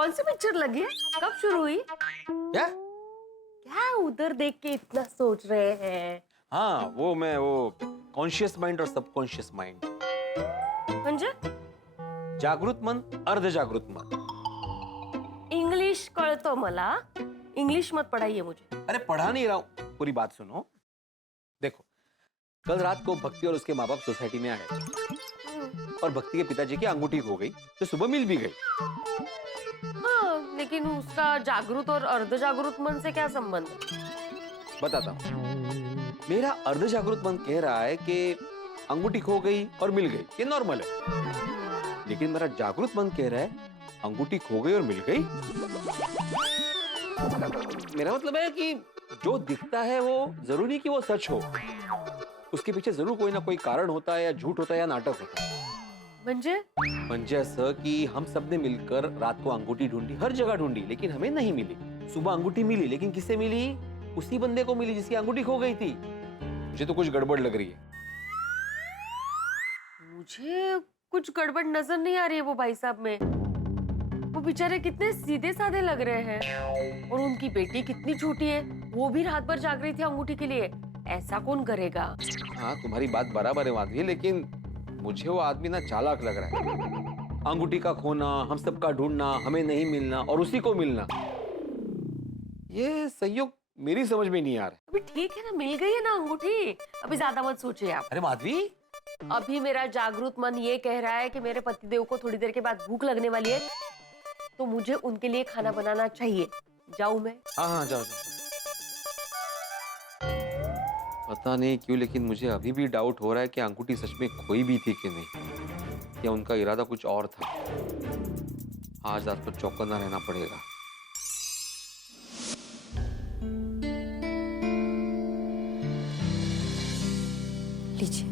कौन सी पिक्चर लगी है? कब शुरू हुई? क्या? क्या उधर देख के इतना सोच रहे हैं? हाँ वो कॉन्शियस माइंड और सबकॉन्शियस माइंड. म्हणजे जागृत मन, अर्ध जागृत मन. इंग्लिश कळतो मला, इंग्लिश मत पढ़ाइए मुझे. अरे पढ़ा नहीं रहा हूं, पूरी बात सुनो. देखो, कल रात को भक्ति और उसके माँ बाप सोसाइटी में आए और भक्ति के पिताजी की अंगूठी खो गई, जो सुबह मिल भी गई. हाँ, लेकिन उसका जागृत और अर्ध जागृत मन से क्या संबंध? बताता हूँ. मेरा अर्ध जागृत मन कह रहा है कि अंगूठी खो गई और मिल गई, ये नॉर्मल है. लेकिन मेरा जागृत मन कह रहा है अंगूठी खो गई और मिल गई. मेरा मतलब है कि जो दिखता है वो जरूरी कि वो सच हो. उसके पीछे जरूर कोई ना कोई कारण होता है, या झूठ होता है, या नाटक होता है. म्हणजे असं की हम सबने मिलकर रात को अंगूठी ढूंढी, हर जगह ढूंढी, लेकिन हमें नहीं मिली. सुबह अंगूठी मिली, लेकिन किससे मिली? उसी बंदे को मिली जिसकी अंगूठी खो गई थी. मुझे तो कुछ गड़बड़ लग रही है. मुझे कुछ गड़बड़ नजर नहीं आ रही है वो भाई साहब में. वो बेचारे कितने सीधे साधे लग रहे हैं, और उनकी बेटी कितनी छोटी है, वो भी रात भर जाग रही थी अंगूठी के लिए. ऐसा कौन करेगा? हाँ, तुम्हारी बात बराबर है माधवी, लेकिन मुझे वो आदमी ना चालाक लग रहा है. अंगूठी का खोना, हम सबका ढूंढना, हमें नहीं मिलना और उसी को मिलना, ये संयोग मेरी समझ में नहीं आ रहा. अभी ठीक है ना, मिल गई है ना अंगूठी. अभी ज्यादा मत सोचिए आप. अरे माधवी, अभी मेरा जागृत मन ये कह रहा है कि मेरे पतिदेव को थोड़ी देर के बाद भूख लगने वाली है, तो मुझे उनके लिए खाना बनाना चाहिए. जाऊं मैं? हाँ जाओ जाओ. पता नहीं क्यों, लेकिन मुझे अभी भी डाउट हो रहा है कि अंगूठी सच में खोई भी थी कि नहीं, या उनका इरादा कुछ और था. आज रात को चौकन्ना रहना पड़ेगा. लीजिए.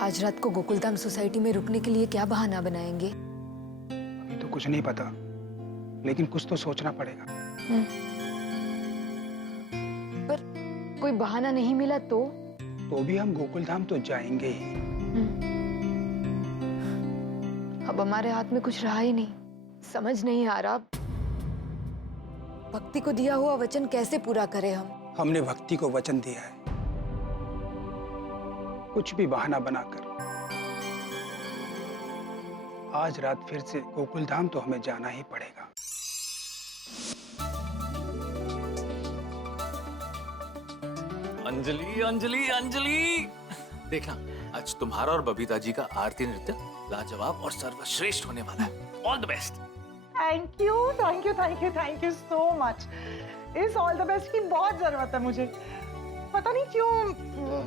आज रात को गोकुलधाम सोसाइटी में रुकने के लिए क्या बहाना बनाएंगे? अभी तो कुछ नहीं पता, लेकिन कुछ तो सोचना पड़ेगा. पर कोई बहाना नहीं मिला तो भी हम गोकुलधाम तो जाएंगे ही. अब हमारे हाथ में कुछ रहा ही नहीं. समझ नहीं आ रहा भक्ति को दिया हुआ वचन कैसे पूरा करें हम. हमने भक्ति को वचन दिया है, कुछ भी बहाना बनाकर आज रात फिर से गोकुलधाम तो हमें जाना ही पड़ेगा. अंजलि अंजलि अंजलि, देखना आज तुम्हारा और बबीता जी का आरती नृत्य लाजवाब और सर्वश्रेष्ठ होने वाला है. All the best. Thank you thank you thank you thank you so much. इस ऑल द बेस्ट की बहुत जरूरत है मुझे. पता नहीं क्यों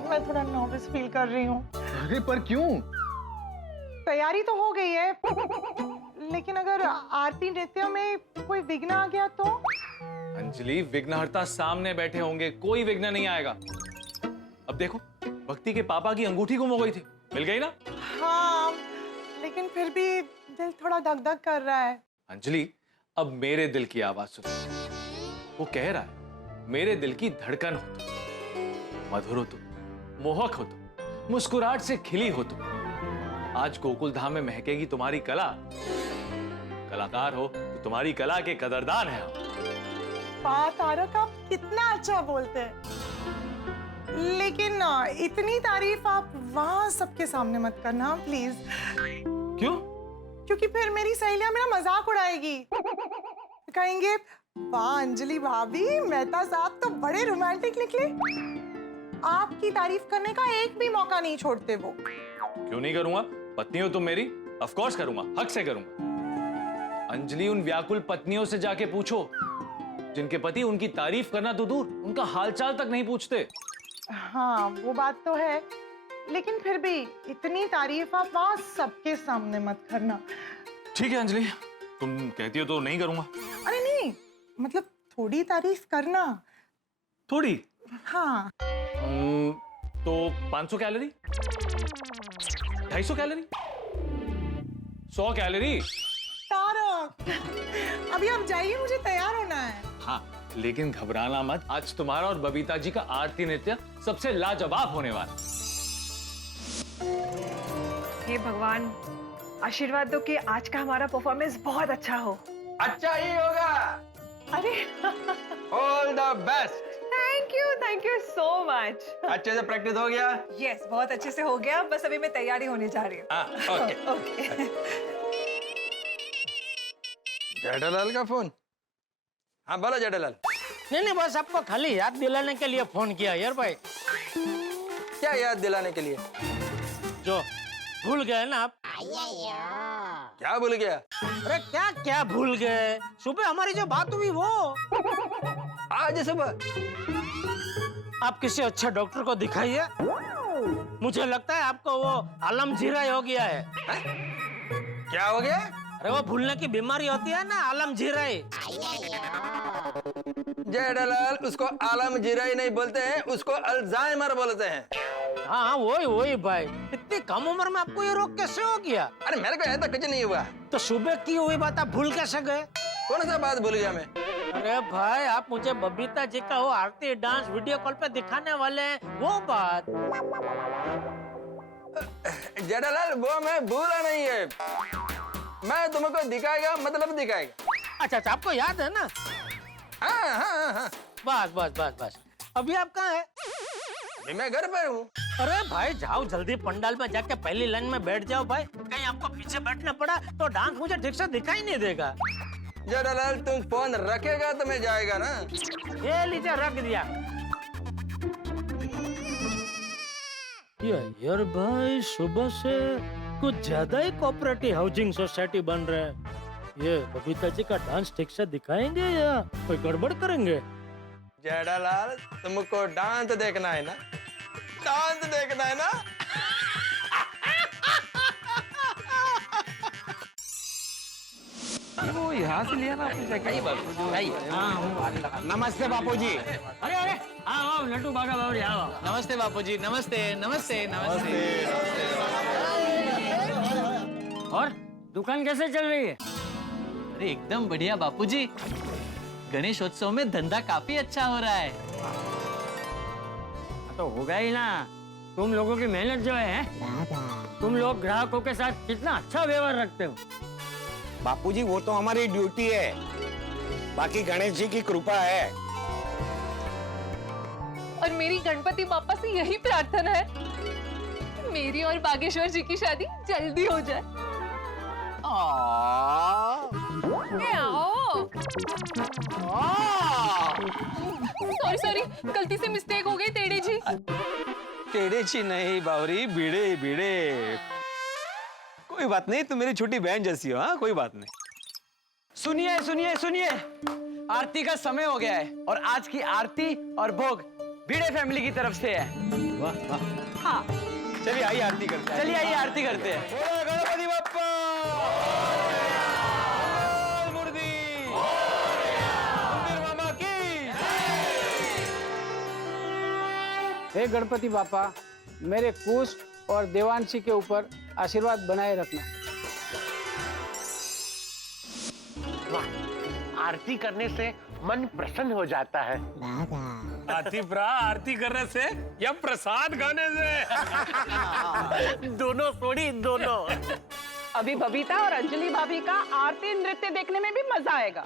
मैं थोड़ा नर्वस फील कर रही हूँ. अरे पर क्यों? तैयारी तो हो गई है, लेकिन अगर आरती नृत्य में कोई विघ्न आ गया तो? अंजलि, विघ्नहर्ता सामने बैठे होंगे, कोई विघ्न नहीं आएगा. अब देखो, भक्ति के पापा की अंगूठी गुम हो गई थी, मिल गई ना? हाँ, लेकिन फिर भी दिल थोड़ा धक धक कर रहा है. अंजलि, अब मेरे दिल की आवाज सुनो. वो कह रहा है मेरे दिल की धड़कन हो तुम, मधुर हो तुम, मोहक हो तुम, मुस्कुराहट से खिली हो तुम. आज गोकुलधाम में महकेगी तुम्हारी कला. कलाकार हो तो तुम्हारी कला के कदरदान है हम. तारक, आप कितना अच्छा बोलते हैं, लेकिन इतनी तारीफ आप वहां सबके सामने मत करना प्लीज. क्यों? क्योंकि फिर मेरी सहेलियां मेरा मजाक उड़ाएगी. कहेंगे वाह अंजलि भाभी, मेहता साहब तो बड़े रोमांटिक निकले. आपकी तारीफ करने का एक भी मौका नहीं छोड़ते वो. क्यों नहीं करूंगा? पत्नी हो तुम मेरी, ऑफ कोर्स करूंगा, हक से करूंगा. अंजलि, उन व्याकुल पत्नियों से जाके पूछो जिनके पति उनकी तारीफ करना तो दूर, उनका हालचाल तक नहीं पूछते. हाँ, वो बात तो है, लेकिन फिर भी इतनी तारीफ आप वहां सबके सामने मत करना. ठीक है अंजलि, तुम कहती हो तो नहीं करूंगा. अरे नहीं, मतलब थोड़ी तारीफ करना. थोड़ी? हाँ. तो 500 कैलोरी, 250 कैलोरी, 100 कैलोरी. तारक, अभी आप जाइए, मुझे तैयार होना है. हाँ, लेकिन घबराना मत, आज तुम्हारा और बबीता जी का आरती नृत्य सबसे लाजवाब होने वाला. हे भगवान, आशीर्वाद दो कि आज का हमारा परफॉर्मेंस बहुत अच्छा हो। अच्छा ही होगा। अरे all the best. Thank you so much. अच्छे से प्रैक्टिस हो गया? यस, बहुत अच्छे से हो गया, बस अभी मैं तैयारी होने जा रही हूँ। हाँ, ओके। ओके। जेठालाल का फोन? हाँ बोलो जेठालाल। नहीं, बस आपको खाली याद दिलाने के लिए फोन किया यार भाई। क्या याद दिलाने के लिए? जो भूल गए ना आप। क्या भूल गया? अरे क्या क्या भूल गए? सुबह हमारी जो बात हुई वो आज सुबह? आप किसी अच्छे डॉक्टर को दिखाइए। मुझे लगता है आपको वो आलम जीराई हो गया है। क्या हो गया? अरे वो भूलने की बीमारी होती है ना, आलम जीराई। जेठालाल, उसको आलम जीराई नहीं बोलते हैं, उसको अल्जाइमर बोलते हैं। हाँ, वही भाई। इतनी कम उम्र में आपको ये रोग कैसे हो गया? अरे मेरे को ऐसा कुछ नहीं हुआ। तो सुबह की हुई बात आप भूल कैसे गए? कौन सा बात भूल गया मैं? अरे भाई, आप मुझे बबीता जी का वो आरती डांस वीडियो कॉल पे दिखाने वाले हैं, वो बात। जेठालाल, वो मैं भूला नहीं है। मैं तुमको दिखाएगा मतलब दिखाएगा। अच्छा, आपको याद है ना? हाँ। बस। अभी आप कहाँ है? अभी मैं घर पर हूँ। अरे भाई, जाओ जल्दी पंडाल में जाके पहली लाइन में बैठ जाओ भाई। कहीं आपको पीछे बैठना पड़ा तो डांस मुझे ठीक से दिखाई नहीं देगा। जेठालाल, तुम फोन रखेगा तो मैं जाएगा ना। ये लीजिए, रख दिया। यार भाई, सुबह से कुछ ज्यादा ही कोऑपरेटिव हाउसिंग सोसाइटी बन रहा है। ये बबीता जी का डांस ठीक से दिखाएंगे या कोई गड़बड़ करेंगे? जेठालाल, तुमको डांस देखना है ना? डांस देखना है ना? वो यहाँ से लिया ना आपने जैकेट? नमस्ते बापूजी। अरे आओ लड्डू बागा बाबरी, आओ। नमस्ते बापूजी। नमस्ते। और दुकान कैसे चल रही है? अरे एकदम बढ़िया बापूजी। गणेशोत्सव में धंधा काफी अच्छा हो रहा है। तो होगा ही ना, तुम लोगों की मेहनत जो है। तुम लोग ग्राहकों के साथ कितना अच्छा व्यवहार रखते हो। बापूजी, वो तो हमारी ड्यूटी है, बाकी गणेश जी की कृपा है। और मेरी गणपति बापा से यही प्रार्थना है, मेरी और बागेश्वर जी की शादी जल्दी हो जाए। सॉरी, गलती से मिस्टेक हो गई टेढ़े जी। टेढ़े जी नहीं बावरी, भिड़े। कोई बात नहीं, तुम मेरी छोटी बहन जैसी हो। हाँ, कोई बात नहीं। सुनिए, आरती का समय हो गया है और आज की आरती और भोग भिड़े फैमिली की तरफ से है। वाह। हाँ, चलिए आइए आरती करते हैं। चलिए आइए आरती करते हैं। गणपति बप्पा। हे गणपति बापा, मेरे कुश और देवांशी के ऊपर आशीर्वाद बनाए रखना। आरती करने से मन प्रसन्न हो जाता है। आरती करने से या प्रसाद खाने से? दोनों। अभी बबीता और अंजलि भाभी का आरती नृत्य देखने में भी मजा आएगा।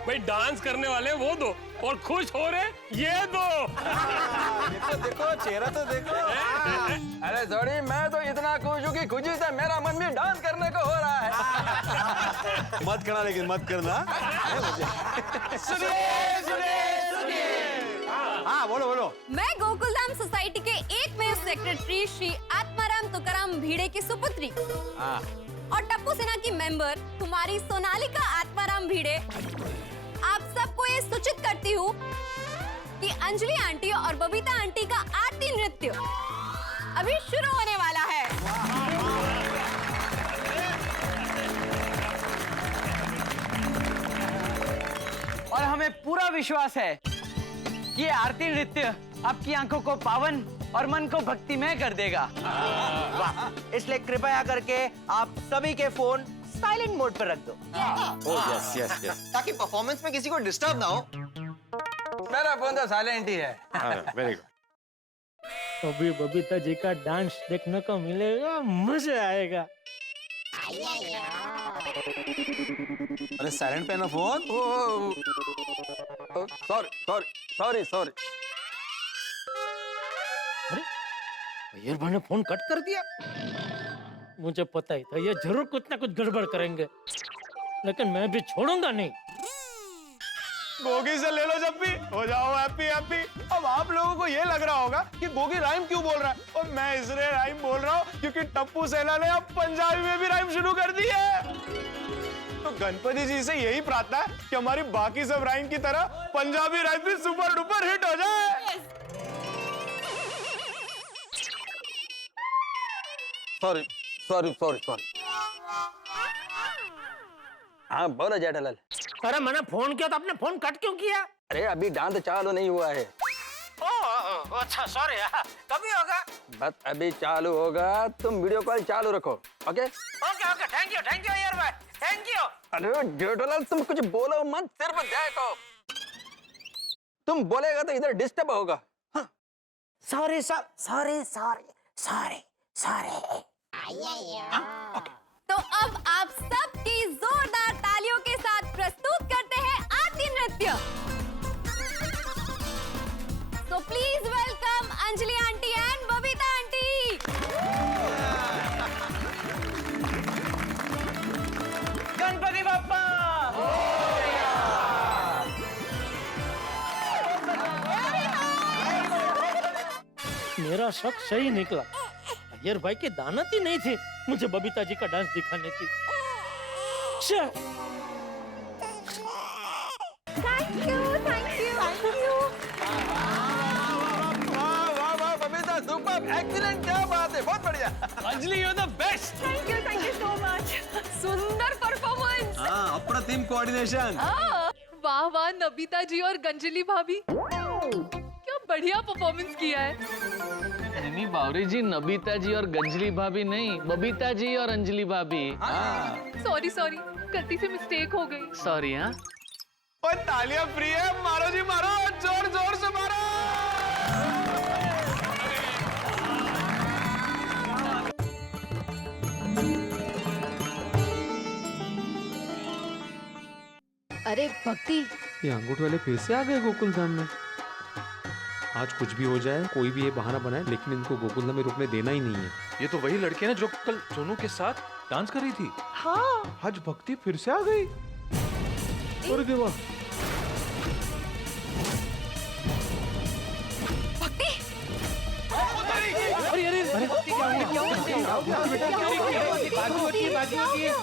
भाई, डांस करने वाले वो दो और खुश हो रहे ये दो। देखो चेहरा तो देखो। अरे सॉरी, मैं तो इतना खुश हूँ कि खुशी से मेरा मन भी डांस करने को हो रहा है। मत करना, लेकिन मत करना। हाँ, बोलो। मैं गोकुलधाम सोसाइटी के एकमेव सेक्रेटरी श्री आत्माराम तुकाराम भिड़े की सुपुत्री और टप्पू सेना की मेंबर कुमारी सोनालिका आत्माराम भिड़े आप सबको ये सूचित करती हूँ कि अंजलि आंटी और बबीता आंटी का आरती नृत्य अभी शुरू होने वाला है। और हमें पूरा विश्वास है कि ये आरती नृत्य आपकी आंखों को पावन और मन को भक्तिमय कर देगा। वाह! इसलिए कृपया करके आप सभी के फोन साइलेंट मोड पर रख दो। यस। ताकि परफॉर्मेंस में किसी को डिस्टर्ब ना हो। मेरा फोन तो साइलेंट ही है। Very good. अभी बबीता जी का डांस देखने को मिलेगा, मजा आएगा। अरे साइलेंट पे ना phone. Sorry sorry sorry sorry. Iyer भाई ने फोन कट कर दिया। मुझे पता ही था ये जरूर कुछ ना कुछ गड़बड़ करेंगे, लेकिन मैं भी छोड़ूंगा नहीं। गोगी से ले लो जब भी हो जाओ हैप्पी हैप्पी। अब आप लोगों को ये लग रहा होगा कि गोगी राइम क्यों बोल रहा है, और मैं इसलिए राइम बोल रहा हूँ क्योंकि टप्पू सेना ने अब पंजाबी में भी राइम शुरू कर दी है। तो गणपति जी से यही प्रार्थना है कि हमारी बाकी सब राइम की तरह पंजाबी राइम भी सुपर डुपर हिट हो जाए। Sorry sorry sorry sorry. हाँ बोलो जेठालाल। अरे मैंने फोन किया तो आपने फोन कट क्यों किया? अरे अभी दांत चालू नहीं हुआ है। अच्छा सॉरी, कभी होगा? बस अभी चालू होगा, तुम वीडियो कॉल चालू रखो। Okay okay okay, thank you यार भाई, थैंक यू। अरे जेठालाल तुम कुछ बोलो मत, सिर्फ देखो। तुम बोलेगा तो इधर डिस्टर्ब होगा। Sorry sorry sorry sorry sorry. तो अब आप सबकी जोरदार तालियों के साथ प्रस्तुत करते हैं आरती नृत्य। तो please welcome Anjali aunty and Babita aunty. Ganpati Bappa. मेरा शक सही निकला। अय्यर भाई की दानत ही नहीं थी मुझे बबीता जी का डांस दिखाने की। Thank you. वाह वाह वाह बबीता, सुपर, एक्सीलेंट, क्या बात है, बहुत बढ़िया। Anjali, you are the best. Thank you so much. सुंदर परफॉर्मेंस। हाँ, अप्रतिम कोऑर्डिनेशन। वाह वाह नबिता जी और गंजली भाभी, क्या बढ़िया परफॉर्मेंस किया है। नहीं बावरी जी, नबिता जी और गंजली भाभी नहीं, बबीता जी और अंजलि भाभी। सॉरी सॉरी, गलती से मिस्टेक हो गई। सॉरी। हाँ और तालियां फ्री है, मारो जी मारो, जोर जोर से मारो। अरे भक्ति, ये अंगूठे वाले फिर से आ गए गोकुल धाम में। आज कुछ भी हो जाए, कोई भी ये बहाना बनाए, लेकिन इनको गोकुल धाम में रुकने देना ही नहीं है। ये तो वही लड़की है ना जो कल सोनू के साथ डांस कर रही थी। हाँ, आज भक्ति फिर से आ गई। और देवा,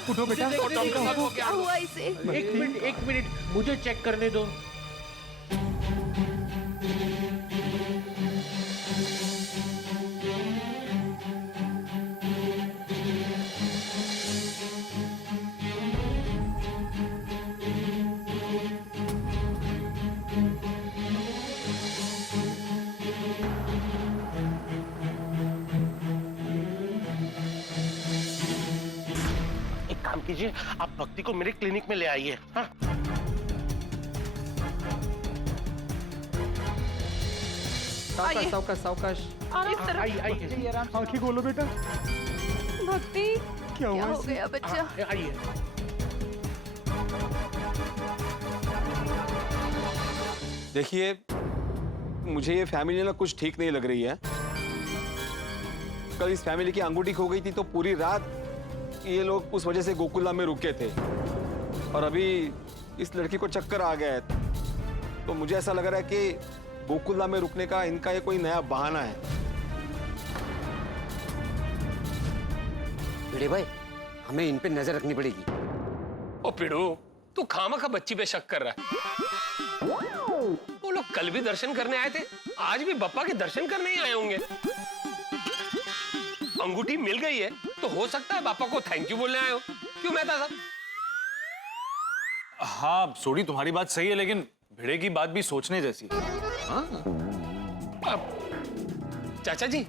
उठो बेटा। क्या हुआ इसे? एक मिनट मुझे चेक करने दो। कीजिए, आप भक्ति को मेरे क्लिनिक में ले आइए। हाँ? सावकाश सावकाश। आंखें खोलो बेटा। भक्ति, क्या हुआ हो गया बच्चा? आइए। देखिए, मुझे ये फैमिली ना कुछ ठीक नहीं लग रही है। कल इस फैमिली की अंगूठी खो गई थी तो पूरी रात ये लोग उस वजह से गोकुला में रुके थे, और अभी इस लड़की को चक्कर आ गया है। तो मुझे ऐसा लग रहा है कि गोकुला में रुकने का इनका ये कोई नया बहाना है। भिड़े भाई, हमें इन पे नजर रखनी पड़ेगी। ओ पिड़ू, तू खामखा बच्ची पे शक कर रहा है। वो लोग कल भी दर्शन करने आए थे, आज भी बप्पा के दर्शन करने ही आए होंगे। अंगूठी मिल गई है तो हो सकता है पापा को थैंक यू बोलने आए हो। क्यों मेहता साहब? हाँ सोडी, तुम्हारी बात सही है, लेकिन भिड़े की बात भी सोचने जैसी है। हाँ? चाचा जी,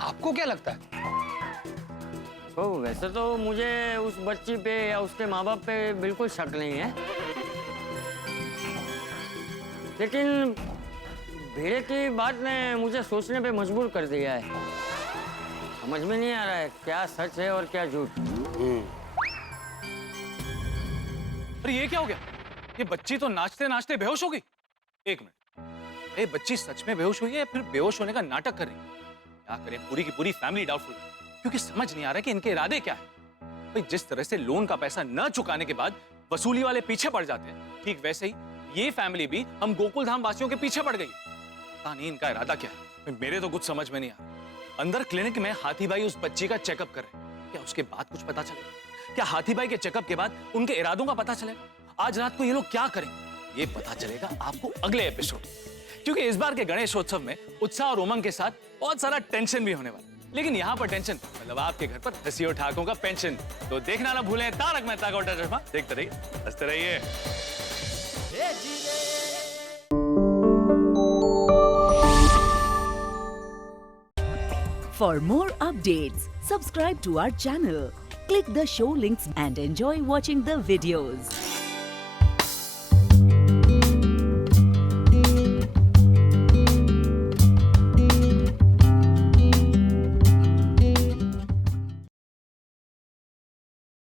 आपको क्या लगता है? वैसे तो मुझे उस बच्ची पे या उसके माँ बाप पे बिल्कुल शक नहीं है, लेकिन भिड़े की बात ने मुझे सोचने पे मजबूर कर दिया है। समझ में नहीं आ रहा है क्या सच है और क्या झूठ। अरे ये क्या हो गया? ये बच्ची तो नाचते नाचते बेहोश हो गई। एक मिनट, ये बच्ची सच में बेहोश हुई है या फिर बेहोश होने का नाटक कर रही है? क्या करें, पूरी की पूरी फैमिली डाउटफुल है, क्योंकि समझ नहीं आ रहा कि इनके इरादे क्या है। भाई जिस तरह से लोन का पैसा न चुकाने के बाद वसूली वाले पीछे पड़ जाते हैं, ठीक वैसे ही ये फैमिली भी हम गोकुल धाम वासियों के पीछे पड़ गई। पता नहीं इनका इरादा क्या है, मेरे तो कुछ समझ में नहीं आ रहा। अंदर क्लिनिक में हाथी भाई उस बच्ची का चेकअप कर रहे हैं, क्या उसके बाद कुछ पता चलेगा? क्या हाथी भाई के चेकअप के बाद उनके इरादों का पता चलेगा? आज रात को ये लोग क्या करेंगे, ये पता चलेगा आपको अगले एपिसोड, क्योंकि इस बार के गणेशोत्सव में उत्साह और उमंग के साथ बहुत सारा टेंशन भी होने वाला। लेकिन यहाँ पर टेंशन मतलब आपके घर पर हंसी और ठाकों का पेंशन। तो देखना ना भूलें तारक मेहता का उल्टा चश्मा। देखते रहिए, हंसते रहिए। For more updates, subscribe to our channel, click the show links and enjoy watching the videos.